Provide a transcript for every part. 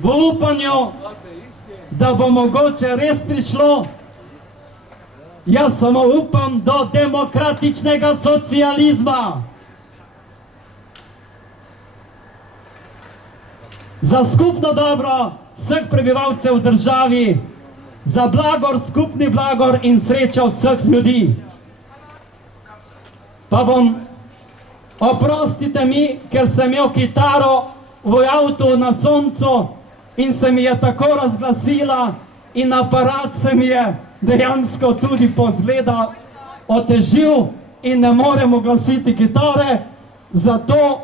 v upanju, da bo mogoče res prišlo. Jaz samo upam do demokratičnega socializma. Za skupno dobro vseh prebivalcev v državi, za blagor, skupni blagor in srečo vseh ljudi. Pa bom, oprostite mi, ker sem imel kitaro v avtu na soncu in se mi je tako razglasila in aparat se mi je dejansko tudi po zgleda otežil in ne morem uglasiti kitare, zato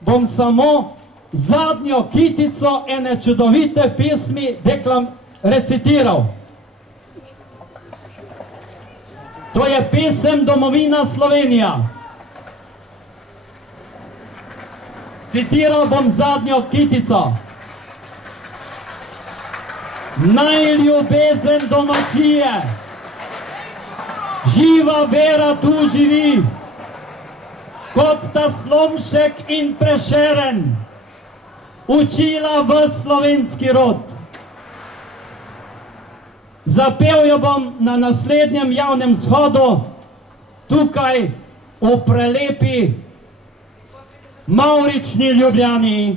bom samo zadnjo kitico ene čudovite pesmi recitiral. To je pesem Domovina Slovenija. Citiral bom zadnjo kitico. Naj ljubezen domačije, živa vera tu živi, kot sta Slomšek in Prešeren učila v slovenski rod. Zapel jo bom na naslednjem javnem shodu, tukaj v prelepi Mavrični Ljubljani.